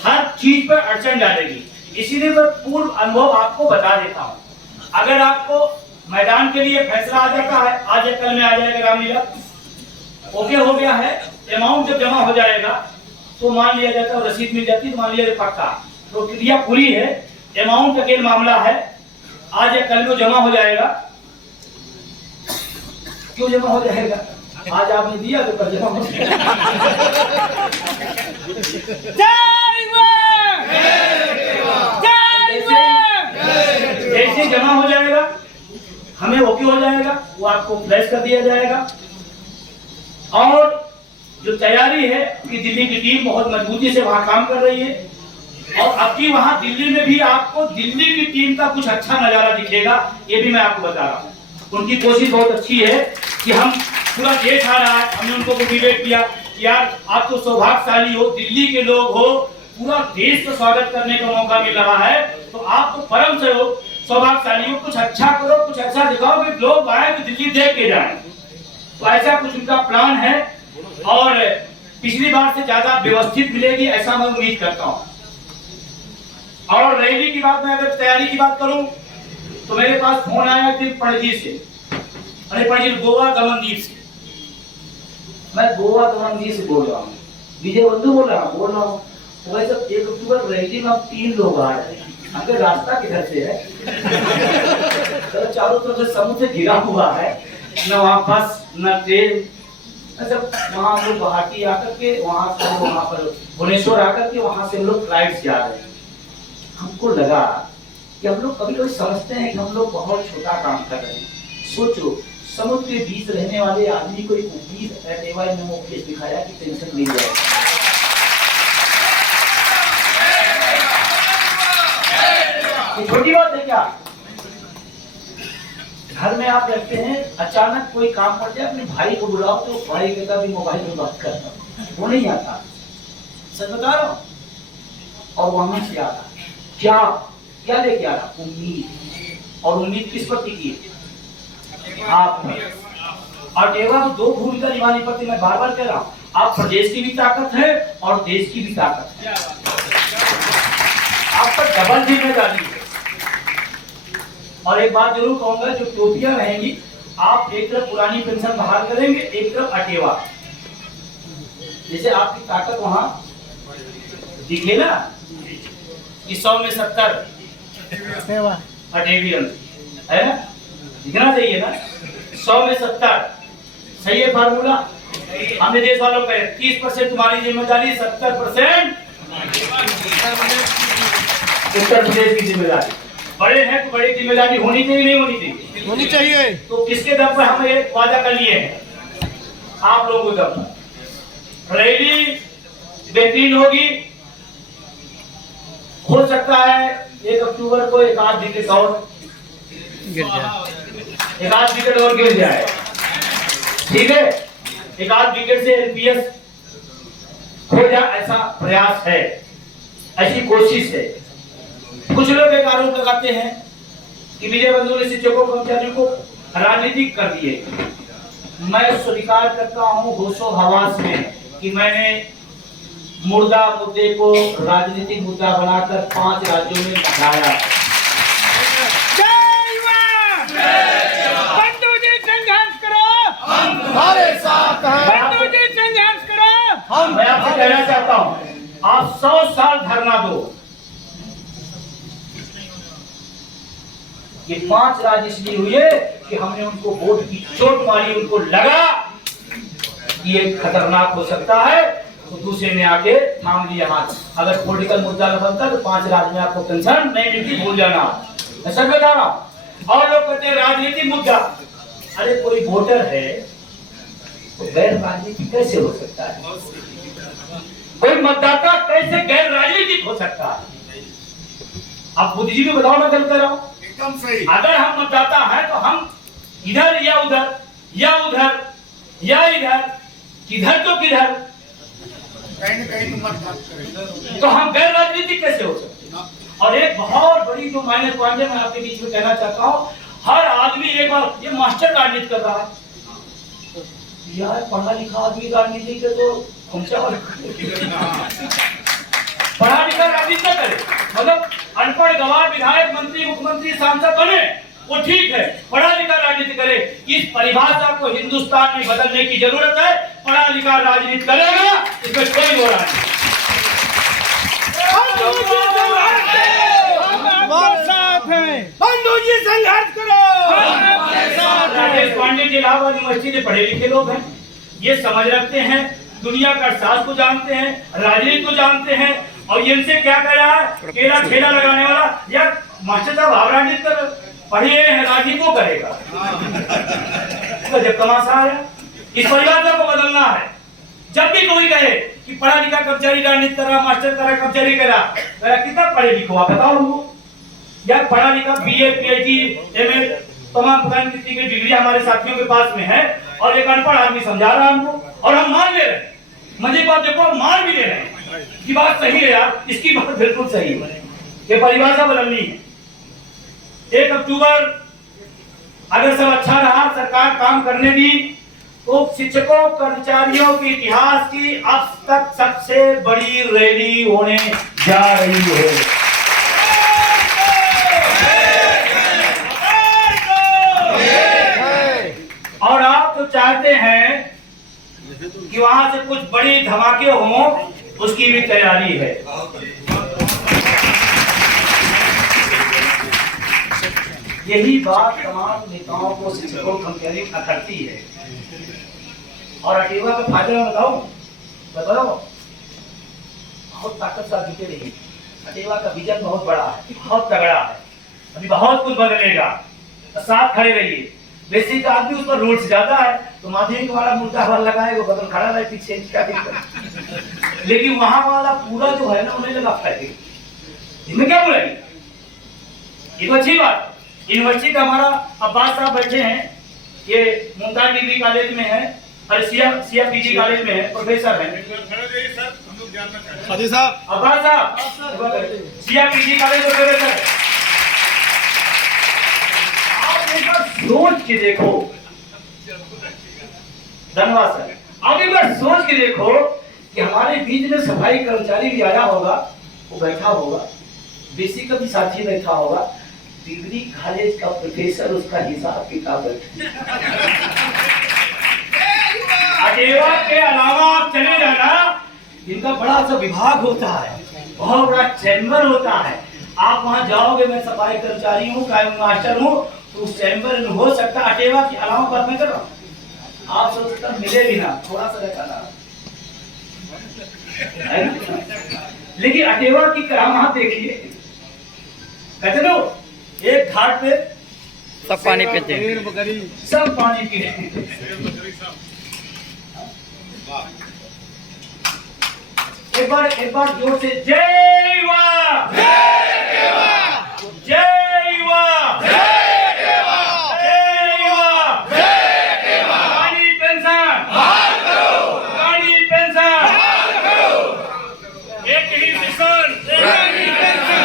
हर चीज पर अड़चन डालेगी, इसीलिए मैं पूर्व अनुभव आपको बता देता हूं। अगर आपको मैदान के लिए फैसला आ जाता है, आज या कल में आ जाएगा, रामलीला ओके हो गया है, अमाउंट जब जमा हो जाएगा तो मान लिया जाता है, रसीद मिल जाती है, मान लिया पक्का प्रक्रिया पूरी है, अमाउंट का केवल मामला है, आज या कल में जमा हो जाएगा। क्यों जमा हो जाएगा? आज आपने दिया तो कल जमा हो जाएगा। जैसे जमा हो जाएगा, हमें ओके हो जाएगा, वो आपको फ्लैश कर दिया जाएगा। और जो तैयारी है कि दिल्ली की टीम बहुत मजबूती से वहां काम कर रही है, और अब की वहां दिल्ली में भी आपको दिल्ली की टीम का कुछ अच्छा नजारा दिखेगा, ये भी मैं आपको बता रहा हूँ। उनकी कोशिश बहुत अच्छी है कि हम पूरा देश आ रहा है, हमने उनको मोटिवेट किया कि यार आप तो सौभाग्यशाली हो, दिल्ली के लोग हो, पूरा देश का स्वागत करने का मौका मिल रहा है, तो आप तो परम से हो, सौभाग्यशाली हो, कुछ अच्छा करो, कुछ ऐसा दिखाओ कि लोग आए तो दिल्ली देख के जाए। तो ऐसा कुछ उनका प्लान है, और पिछली बार से ज्यादा व्यवस्थित मिलेगी ऐसा मैं उम्मीद करता हूँ। और रैली की बात में अगर तैयारी की बात करूं तो मेरे पास फोन आया एक दिन पणजी से, अरे पणजी गोवा दमनदीप से, मैं गोवा दमनदीप से बोल रहा हूँ, विजय बंधु बोल रहा हूँ। वैसे 1 अक्टूबर रैली में 3 लोग आ रहे हैं, हमके रास्ता किधर से है? तो चारों तरफ से समुद्र से घिरा हुआ है, न वहाँ बस न ट्रेन, वहाँ हम लोग गुवाहाटी आकर के वहाँ से वहाँ पर भुवनेश्वर आकर के वहाँ से हम लोग फ्लाइट से आ रहे हैं। हमको लगा कि हम लोग कभी कभी समझते हैं कि हम लोग बहुत छोटा काम कर रहे हैं। सोचो, समुद्र के बीच रहने वाले आदमी को एक उम्मीद अटेवा ने वो केस दिखाया कि टेंशन मिल जाएगा। ये छोटी बात है क्या? घर में आप रहते हैं, अचानक कोई काम पड़ जाए, अपने भाई को बुलाओ तो भाई कहता भी मोबाइल में बात करता, वो नहीं आता, सच बता रहा हूँ। और वहां से आता क्या लेके आ रहा? उम्मीद। और उम्मीद किस पर टिकी है? आप और अटेवा को दो भूमिका निभानी पड़ती, मैं बार बार कह रहा हूँ। आप प्रदेश की भी ताकत है और देश की भी ताकत है, आप पर डबल जिम्मेदारी है। और एक बात जरूर कहूंगा, जो टोपियां रहेंगी, आप एक तरफ पुरानी पेंशन बहाल करेंगे, एक तरफ अटेवा, जैसे आपकी ताकत वहां दिखे ना कि 100 में 70 अटेवियन है ना, दिखना चाहिए ना, 100 में 70 सही है फार्मूला। हमने देश वालों पे 30% तुम्हारी जिम्मेदारी, 70% उत्तर प्रदेश की जिम्मेदारी। बड़े हैं तो बड़ी जिम्मेदारी होनी चाहिए, नहीं होनी चाहिए? होनी चाहिए। तो किसके दम पर हम ये वादा कर लिए हैं? आप लोगों के दम पर। रैली बेहतरीन होगी, हो सकता है 1 अक्टूबर को एक आध विकेट और गिर जाए, ठीक है, एक आध विकेट से एलपीएस हो जाए, ऐसा प्रयास है, ऐसी कोशिश है। कुछ लोग एक आरोप लगाते हैं कि विजय बंधु ने शिक्षकों कर्मचारियों को राजनीतिक कर दिए। मैं स्वीकार करता हूं होशो हवास में कि मैंने मुर्दा मुद्दे को राजनीतिक मुद्दा बनाकर 5 राज्यों में बढ़ाया। बंधु जी संघर्ष करो, हम तुम्हारे साथ हैं। बंधु जी संघर्ष करो। मैं आपसे कहना चाहता हूं, आप 100 साल धरना दो, ये 5 राज्य इसलिए हुए कि हमने उनको वोट की चोट मारी, उनको लगा कि ये खतरनाक हो सकता है, तो दूसरे ने आके थाम लिया हाथ। अगर पॉलिटिकल मुद्दा न बनता तो 5 राज्य में आपको पेंशन नहीं मिलती, भूल जाना। मैं सच बता रहा हूं। और लोग कहते हैं राजनीतिक मुद्दा, अरे कोई वोटर है तो गैर राजनीतिक कैसे हो सकता है? कोई मतदाता कैसे गैर राजनीतिक हो सकता है? आप बुद्धिजीवी बताओ, मैं गलत कर रहा हूं? एकदम सही। अगर हम मतदाता हैं तो हम इधर या उधर या उधर या इधर, किधर तो किधर, कहीं न कहीं तो मत बात करें। तो हम गैर राजनीतिक कैसे हो सकते हैं? और एक बहुत बड़ी जो माइनस पॉइंट है, मैं आपके बीच में कहना चाहता हूं, हर आदमी एक बार ये मास्टर राजनीति कर रहा है यार, पढ़ा लिखा आदमी राजनीति के तो पढ़ा लिखा राजनीति न करे, मतलब अनपढ़ गवार विधायक मंत्री मुख्यमंत्री सांसद बने वो ठीक है, पढ़ा लिखा राजनीति करे। इस परिभाषा को हिंदुस्तान में बदलने की जरूरत है। पढ़ा लिखा राजनीति करेगा, इसमें कोई दो राय नहीं। बंधु जी संघर्ष करो। राजेश पांडे जी इलाहाबाद यूनिवर्सिटी के पढ़े लिखे लोग हैं, ये समझ रखते हैं, दुनिया का अर्थशास्त्र को जानते हैं, राजनीति को जानते हैं, और ये इनसे क्या कह रहा है, केला ठेला लगाने वाला, या मास्टर साहब आप राजनीति कर पढ़िए हैं, राजनीति को करेगा। तो जब तमाशा आया, इस परिभाषा को बदलना है। जब भी कोई कहे कि पढ़ा लिखा कर्मचारी राजनीति कर रहा, मास्टर कर रहा, कर्मचारी कर रहा, कितना पढ़े लिखो आप बताओ हमको? या पढ़ा लिखा बीए पीएचडी एमए तमाम प्रकार की डिग्री हमारे साथियों के पास में है, और एक अनपढ़ आदमी समझा रहा है हमको, और हम मान ले रहे हैं। मजे बात देखो, हम मान भी ले रहे हैं कि बात सही है यार, इसकी बात बिल्कुल सही है, ये परिभाषा बदलनी है। 1 अक्टूबर अगर सब अच्छा रहा, सरकार काम करने दी, तो शिक्षकों कर्मचारियों के इतिहास की अब तक सबसे बड़ी रैली होने जा रही है। और आप तो चाहते हैं कि वहां से कुछ बड़ी धमाके हों, उसकी भी तैयारी है। यही बात तमाम नेताओं को, शिक्षकों को अखरती है। और अटेवा का फायदा मैं बताओ, बहुत ताकतवर दिखे रही। अटेवा का विजन बहुत बड़ा है, बहुत तगड़ा है, अभी बहुत कुछ बदलेगा, साथ खड़े रहिए। बेसिक आदमी उस पर रोड से ज्यादा है, तो माध्यमिक वाला मुर्दा वाला लगाएगा, बगल खड़ा रहे पीछे, क्या दिक्कत? लेकिन वहां वाला पूरा जो है ना, उन्हें लगा फायदे, इसमें क्या बुराई? ये तो अच्छी बात। यूनिवर्सिटी का हमारा अब्बास साहब बैठे हैं, ये मुमताज डिग्री कॉलेज में है, और सिया पीजी कॉलेज में है, प्रोफेसर है। हाजी साहब, अब्बास साहब सिया पीजी कॉलेज में प्रोफेसर। आप एक बार सोच के देखो, धन्यवाद सर। अब एक बार सोच के देखो कि हमारे बीच में सफाई कर्मचारी भी आया होगा, वो बैठा होगा, बीसी का भी साथी बैठा होगा, डिग्री कॉलेज का प्रोफेसर, उसका हिसाब किताब अटेवा के अलावा आप चले जाना, इनका बड़ा सा विभाग होता है, बहुत बड़ा चैम्बर होता है। आप वहां जाओगे, मैं सफाई कर्मचारी हूँ, कायम मास्टर हूँ, तो उस चैम्बर में हो सकता है अटेवा के अलावा बात मैं कर रहा हूँ, आप सोचता मिले भी ना, थोड़ा सा रहता ना, लेकिन अटेवा की करामात देखिए। कहते लो एक घाट पे सब पानी पीते हैं, सब पानी पी रहे हैं। एक बार जोर से जय वाह, जय वाह, जय वाह, जय वाह, गाड़ी पेंशन बहाल करो, गाड़ी पेंशन बहाल करो, एक ही मिशन,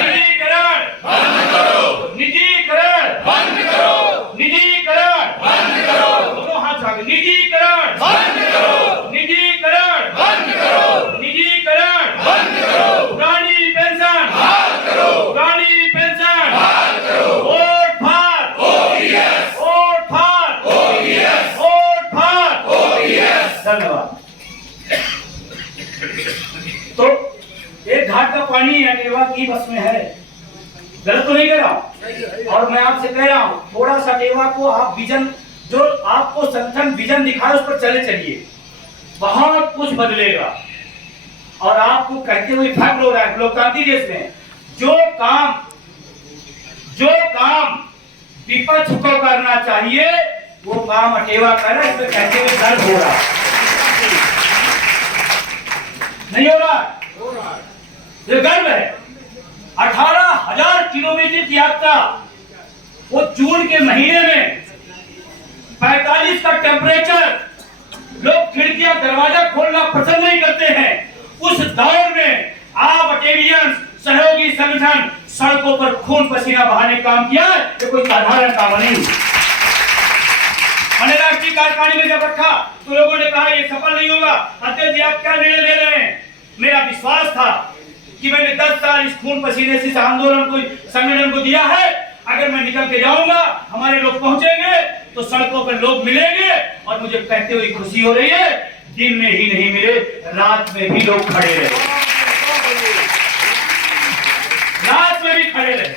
निजीकरण बंद करो, निजीकरण बंद करो, निजीकरण बंद करो, दोनों हाथ आगे, निजीकरण बंद करो, निजीकरण बंद करो, निजीकरण बंद करो, गाड़ी पेंशन बहाल करो, गाड़ी पेंशन बहाल करो, वोट फार ओपीएस, वोट फार ओपीएस, वोट फार ओपीएस। धन्यवाद। तो एक घाट का पानी अटेवा की बस में है, गलत तो नहीं कह रहा हूं, और मैं आपसे कह रहा हूं थोड़ा सा अटेवा को आप विजन, जो आपको संगठन विजन दिखाए उस पर चले चलिए, बहुत कुछ बदलेगा। और आपको कहते हुए फख्र हो रहा है लोकतांत्रिक देश में, जो काम विपक्ष को करना चाहिए वो काम अटेवा कर रहा है, इसमें कहते हुए दर्द हो रहा है, नहीं हो रहा, ये गर्व है। 18,000 किलोमीटर की यात्रा, वो जून के महीने में 45 का टेम्परेचर, लोग खिड़कियां दरवाजा खोलना पसंद नहीं करते हैं। उस दौर में आप अटेवियंस सहयोगी संगठन सड़कों पर खून पसीना बहाने काम किया, ये कोई साधारण काम नहीं। मैंने राष्ट्रीय कार्यकारिणी में जब रखा तो लोगों ने कहा ये सफल नहीं होगा, अध्यक्ष जी आप क्या निर्णय ले रहे हैं। मेरा विश्वास था कि मैंने 10 साल इस खून पसीने से आंदोलन को, संगठन को दिया है, अगर मैं निकल के जाऊंगा, हमारे लोग पहुंचेंगे तो सड़कों पर लोग मिलेंगे, और मुझे कहते हुए खुशी हो रही है, दिन में ही नहीं मिले, रात में भी लोग खड़े रहे, रात में भी खड़े रहे।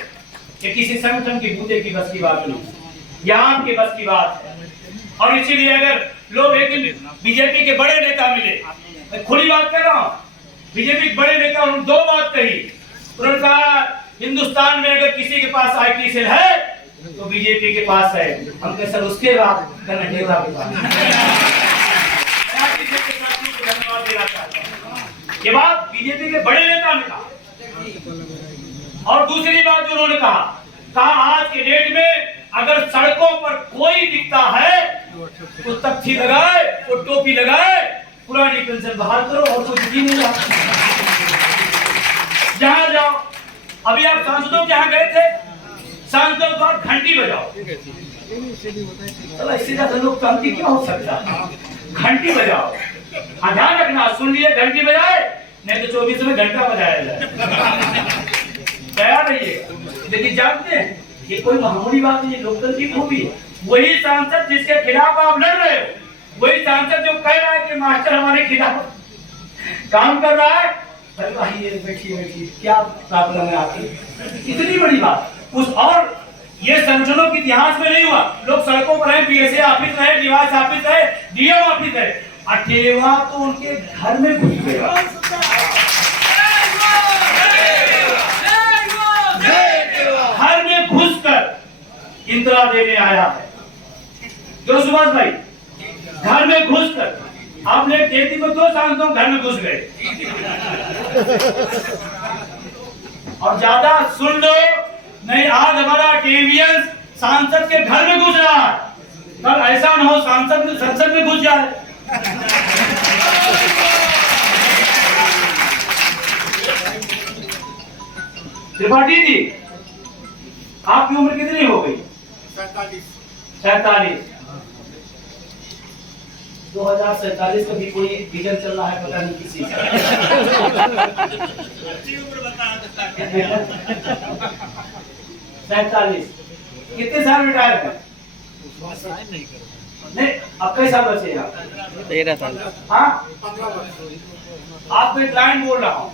ये किसी संगठन की बूते की बस की बात नहीं, यह आपके बस की बात है। और इसीलिए अगर लोग एक दिन बीजेपी के बड़े नेता मिले, मैं खुली बात कर रहा हूं, बीजेपी के बड़े नेता उन्होंने 2 बात कही, उन्होंने कहा हिंदुस्तान में अगर किसी के पास आईटी सेल है तो बीजेपी के पास है। हम कह सर उसके बाद अटेवा के पास। धन्यवाद देना चाहता हूं, ये बात बीजेपी के बड़े नेता ने कहा। और दूसरी बात जो उन्होंने कहा आज के डेट में अगर सड़कों पर कोई दिखता है तो तख्ती लगाए, वो टोपी लगाए, पुरानी पेंशन बहाल करो, और कुछ भी नहीं रहा। जहां जाओ, अभी आप सांसदों के यहाँ गए थे, सांसदों का घंटी बजाओ, चलो इससे ज्यादा लोकतांत्रिक क्या हो सकता है, घंटी बजाओ। हाँ ध्यान रखना, सुन लिए घंटी बजाए, नहीं तो 24 में घंटा बजाया जाए, तैयार रहिएगा। लेकिन जानते हैं ये कोई मामूली बात नहीं, लोकतंत्र की खूबी है। वही सांसद जिसके खिलाफ आप लड़ रहे हो, वही सांसद जो कह रहा है कि मास्टर हमारे खिलाफ काम कर रहा है, अरे भाई ये बैठिए क्या प्रॉब्लम है आपकी, इतनी बड़ी बात। उस और ये संगठनों के इतिहास में नहीं हुआ, लोग सड़कों पर है, पीएसए ऑफिस है, डिवाइस ऑफिस है, डीएम ऑफिस है, अटेवा तो उनके घर में घुस गया। घर में घुसकर इंतला देने आया है जो सुभाष भाई, घर में घुसकर आपने खेती में 2 सांसदों घर में घुस गए। और ज्यादा सुन लो, नहीं आज हमारा टेवियंस सांसद के घर में घुस रहा है, कल ऐसा न हो सांसद संसद में घुस जाए। त्रिपाठी जी आपकी उम्र कितनी हो गई? 47 2047 का भी कोई विजन चल रहा है, पता नहीं किसी से। 47 कितने साल रिटायर है? नहीं, अब कई साल बचे आप? 13 साल। हाँ, आपको एक लाइन बोल रहा हूँ,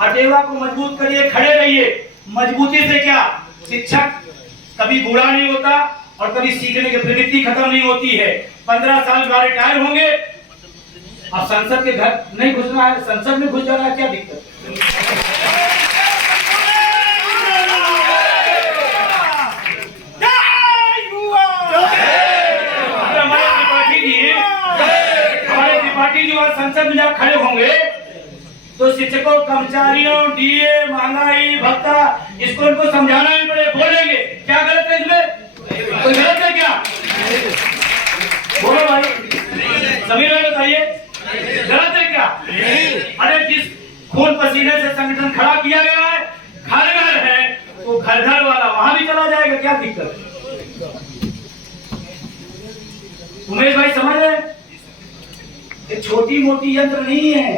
अटेवा को मजबूत करिए, खड़े रहिए। मजबूती से क्या, शिक्षक कभी बूढ़ा नहीं होता और कभी सीखने की प्रवृत्ति खत्म नहीं होती है। 15 साल बाद रिटायर होंगे। अब संसद के घर नहीं घुसना है, संसद में घुस जाना है, क्या दिक्कत? हमारे त्रिपाठी जी और संसद में जब खड़े होंगे तो शिक्षकों, कर्मचारियों, डीए, महंगाई, भत्ता, इसको इनको समझाना भी पड़े, बोलेंगे क्या गलत है इसमें? कोई गलत है क्या? बोलो भाई, समीर भाई बताइए, गलत है क्या? अरे जिस खून पसीने से संगठन खड़ा किया गया है, घर घर है, तो घर घर वाला वहां भी चला जाएगा, क्या दिक्कत है? उमेश भाई समझ रहे हैं? ये छोटी मोटी यंत्र नहीं है,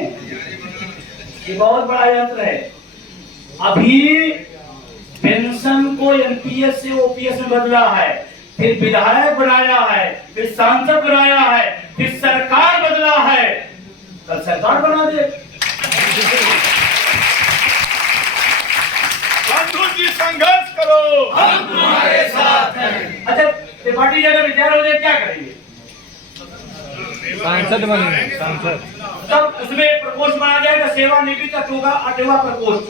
ये बहुत बड़ा यंत्र है। अभी पेंशन को एनपीएस से ओपीएस में बदला है, फिर विधायक बनाया है, फिर सांसद बनाया है, फिर सरकार बदला है, कल सरकार बना दे। बंधु जी संघर्ष करो, हम तुम्हारे साथ हैं। अच्छा, त्रिपाठी जी अगर रिटायर हो जाए क्या करेंगे? सांसद बनेंगे, सांसद। तब उसमें एक प्रकोष्ठ बना जाएगा, सेवानिवृत्त होगा अटेवा प्रकोष्ठ।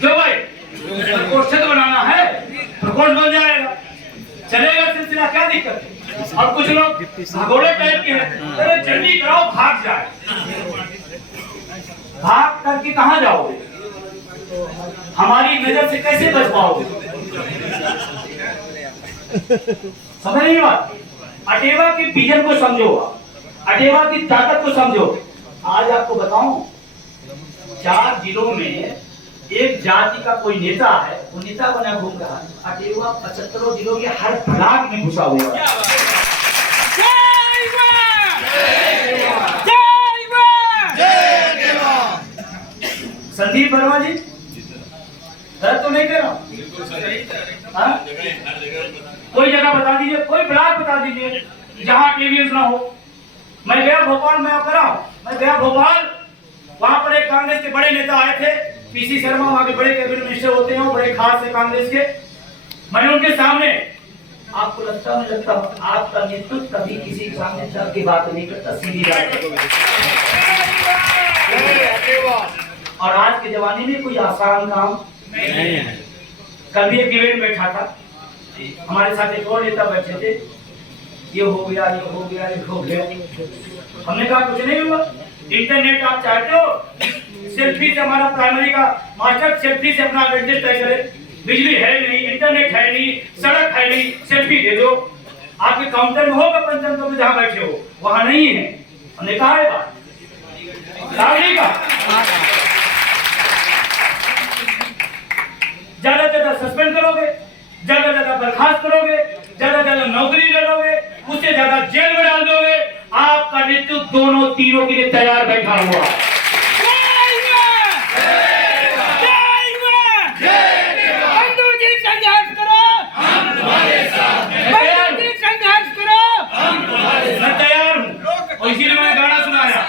क्यों भाई, प्रकोष्ठ बनाना है, प्रकोष्ठ बन जाएगा, चलेगा सिलसिला, क्या दिक्कत है? और कुछ लोग भगोड़े टाइप के हैं, अरे जल्दी कराओ, भाग जाए। भाग करके कहाँ जाओगे? हमारी नजर से कैसे बच पाओगे? समझ नहीं बात? अटेवा के विजन को समझो, अटेवा की ताकत को समझो। आज आपको बताऊं, 4 जिलों में एक जाति का कोई नेता है, वो नेता बना घूम रहा है। अटेवा 75 जिलों के हर ब्लॉक में घुसा हुआ है। संदीप वर्मा जी, गलत तो नहीं कह रहा हूं? कोई जगह बता दीजिए, कोई ब्लॉक बता दीजिए जहां टीवीएस ना हो। मैं गया भोपाल, मैं करा मैं गया भोपाल, वहां पर एक कांग्रेस के बड़े नेता आए थे, पीसी शर्मा, वहां के बड़े कैबिनेट मिनिस्टर होते हैं, बड़े खास है कांग्रेस के। मैंने उनके सामने, आपको लगता नहीं लगता, आपका नेतृत्व कभी किसी के सामने डर की बात नहीं करता, सीधी बात। और आज के जमाने में कोई आसान काम नहीं है। कल भी एक डिबेट बैठा था, हमारे साथ एक और नेता बैठे थे, ये हो गया, ये हो गया, ये हो गया। हमने कहा कुछ नहीं हुआ, इंटरनेट आप चाहते हो, सेल्फी से हमारा प्राइमरी का मास्टर सेल्फी से अपना एड्रेस तय करे। बिजली है नहीं, इंटरनेट है नहीं, सड़क है नहीं, सेल्फी दे दो। आपके काउंटर में होगा, पंचायत में जहाँ बैठे हो, वहां नहीं है। हमने कहा है बात का ज्यादा ज्यादा सस्पेंड करोगे, ज्यादा ज्यादा बर्खास्त करोगे, ज्यादा ज्यादा नौकरी करोगे, उससे ज्यादा जेल में डाल दोगे। आपका नेतृत्व दोनों तीनों के लिए तैयार बैठा हुआ है। बंधु जी संघर्ष करो, हम तुम्हारे साथ हैं। बंधु जी संघर्ष करो, हम तुम्हारे साथ तैयार हूँ। और इसीलिए मैंने गाना सुनाया,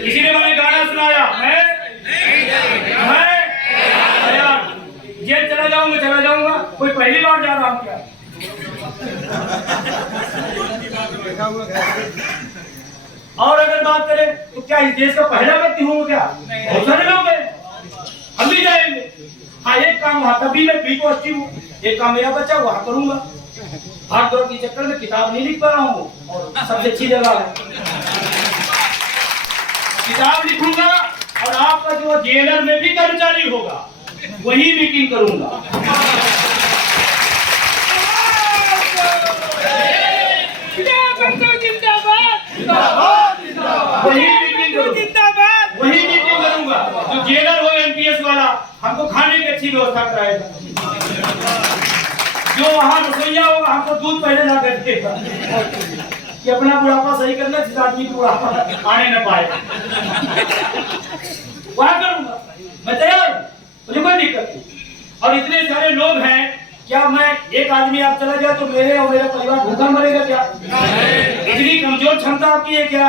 इसीलिए मैंने गाना सुनाया, मैं जेल चला जाऊंगा। कोई पहली बार जा रहा हूं क्या? और अगर बात करें तो क्या इस देश का पहला व्यक्ति हूँ क्या? बहुत सारे लोग हैं, हम भी जाएंगे। हाँ, एक काम वहां तभी मैं भी पॉजिटिव हूँ, एक काम मेरा बच्चा वहां करूंगा। भाग दौड़ के चक्कर में किताब नहीं लिख पा रहा हूँ, और सबसे अच्छी जगह है, किताब लिखूंगा। और आपका जो जेलर में भी कर्मचारी होगा, वही मीटिंग करूंगा। वही मीटिंग करूंगा, जो जेलर हो एमपीएस वाले हमको खाने की अच्छी व्यवस्था कराएगा, जो वहां रसोईया होगा हमको दूध पहले ला कर देगा कि अपना बुढ़ापा सही करना, जिस आदमी को बुढ़ापा आने न पाए वहां करूंगा, मैं तैयार हूं, मुझे कोई दिक्कत नहीं। और इतने सारे लोग हैं, क्या मैं एक आदमी आप चला जाए तो मेरे और मेरा परिवार भूखा मरेगा क्या? इतनी कमजोर क्षमता आपकी है क्या?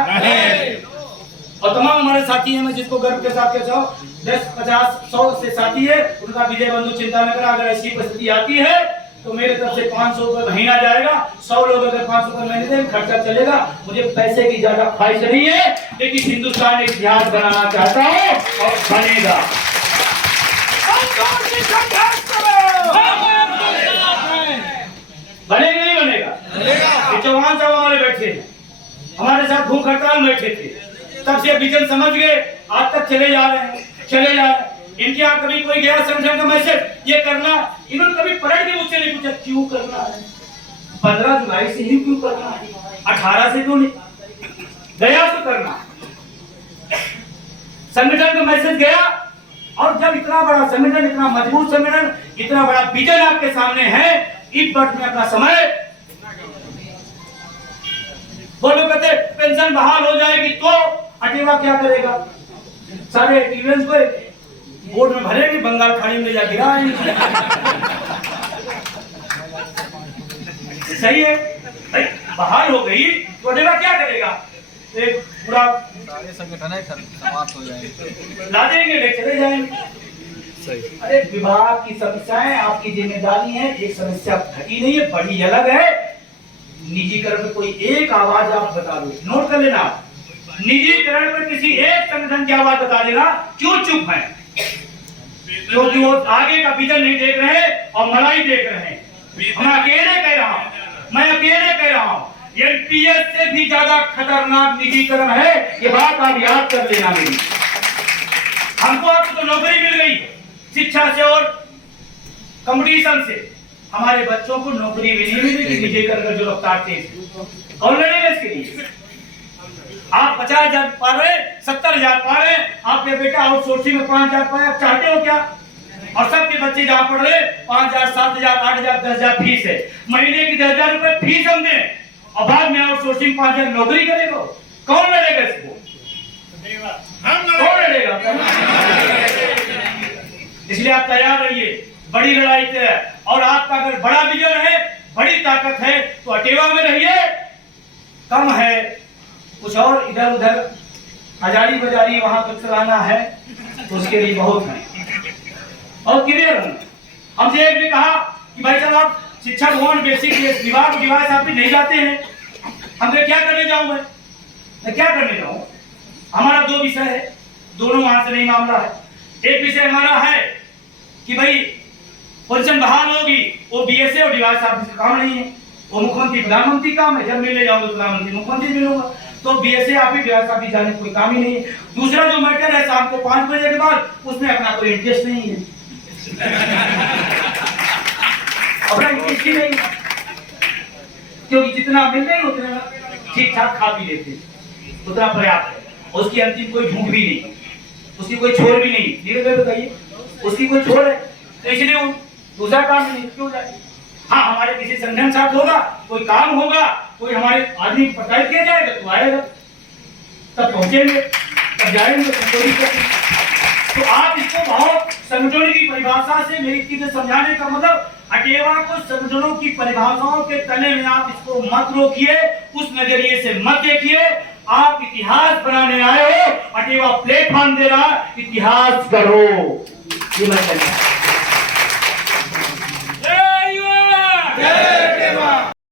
और तमाम हमारे साथी हैं, मैं जिसको गर्व के साथ कहता हूँ 10, 50, 100 से साथी है, उनका विजय बंधु चिंता न करा। अगर ऐसी परिस्थिति आती है तो मेरे तरफ से 500 रुपए महीना जाएगा। 100 लोग अगर 500 रुपए महीने दें, खर्चा चलेगा। मुझे पैसे की ज्यादा ख्वाहिश नहीं है, लेकिन हिंदुस्तान एक इतिहास बनाना चाहता हूँ और बनेगा। बनेगा नहीं बनेगा? चौहान साहब हमारे बैठे हैं, हमारे साथ भूख हड़ताल में बैठे थे, तब से विजन समझ गए, आज तक चले जा रहे हैं, चले जा रहे हैं। इनके यहाँ कभी कोई गया संगठन का मैसेज ये करना, इन्होंने कभी पलट के मुझसे नहीं पूछा क्यों करना है, 15 जुलाई से ही क्यों करना है, 18 से क्यों नहीं गया तो करना। संगठन का मैसेज गया, और जब इतना बड़ा संगठन, इतना मजबूत संगठन, इतना बड़ा विजन आपके सामने है, इस वक्त में अपना समय, वो लोग कहते पेंशन बहाल हो जाएगी तो अटेवा क्या करेगा? सारे टीवीएस को बोर्ड में भरेंगे, बंगाल खाड़ी में जा गिराएंगे। सही है भाई, बहाल हो गई तो अटेवा क्या करेगा? एक पूरा सारे संगठन है समाप्त हो जाएंगे, ला देंगे, ले चले जाएंगे। सही। अरे विभाग की समस्याएं आपकी जिम्मेदारी है, एक समस्या घटी नहीं है, बड़ी अलग है। निजीकरण में कोई एक आवाज आप बता दो, नोट कर लेना, निजीकरण पर किसी एक संगठन की आवाज बता देना क्यों चुप है? क्योंकि वो आगे का विजन नहीं देख रहे और मलाई देख रहे हैं। मैं अकेले कह रहा हूं, मैं अकेले कह रहा हूं, एनपीएस से भी ज्यादा खतरनाक निजीकरण है, ये बात आप याद कर लेना मेरी। हमको अब तो नौकरी मिल गई शिक्षा से और कंपटीशन से, हमारे बच्चों को नौकरी भी नहीं मिलेगी निजीकरण का जो रफ्तार तेज। कौन लड़ेगा इसके लिए? आप 50,000 पा रहे, 70,000 पा रहे, आपके बेटा आउटसोर्सिंग में 5,000 पाए, आप चाहते हो क्या? और सबके बच्चे जहाँ पढ़ रहे 5,000, 7,000, 8,000, 10,000 फीस है, महीने की 10,000 रुपए फीस हम दें और बाद में आउटसोर्सिंग 5,000 नौकरी करेगा, कौन लड़ेगा इसको? कौन लड़ेगा? इसलिए आप तैयार रहिए, बड़ी लड़ाई है। और आपका अगर बड़ा विजन है, बड़ी ताकत है तो अटेवा में रहिए, कम है कुछ और इधर उधर हजारी बजारी वहां पर चलाना है तो उसके लिए बहुत है। और क्लियर हमसे एक ने कहा कि भाई साहब आप शिक्षा भवन बेसिक विभाग डिवाइस आप भी नहीं जाते हैं, हमने क्या करने जाऊं? मैं क्या करने जाऊं? हमारा 2 विषय है, दोनों वहां से नहीं मामला है। एक विषय हमारा है कि भाई पेंशन बहाल होगी, वो बीएसए और डिवाइस ऑफिस का काम नहीं है, वो मुख्यमंत्री प्रधानमंत्री काम है। जब मिलने जाऊंगा प्रधानमंत्री मुख्यमंत्री मिलूंगा, तो बीएसए ऑफिस डिवाइस ऑफिस जाने कोई काम ही नहीं है। दूसरा जो मैटर है शाम को 5 बजे के बाद, उसमें अपना कोई इंटरेस्ट नहीं है, अपना इंटरेस्ट ही नहीं, क्योंकि जितना मिल रही उतना ठीक ठाक खा भी लेते, उतना पर्याप्त है। उसकी अंतिम कोई भूख भी नहीं, उसकी कोई छोड़ भी नहीं। धीरे बताइए, उसकी कोई छोड़ है तो इसलिए वो दूसरा काम नहीं क्यों जाए? हाँ, हमारे किसी संगठन साथ होगा, कोई काम होगा, कोई हमारे आदमी पटाई किया जाएगा तो आएगा, तब पहुंचेंगे, तब जाएंगे, तो आप इसको बहुत संगठनों की परिभाषा से मेरी चीजें समझाने का मतलब, अटेवा को संगठनों की परिभाषाओं के तले में आप इसको मत रोकिए, उस नजरिए से मत देखिए। आप इतिहास बनाने आए हो, अटेवा प्लेटफॉर्म दे रहा, इतिहास करो, ये मैं कहता हूं।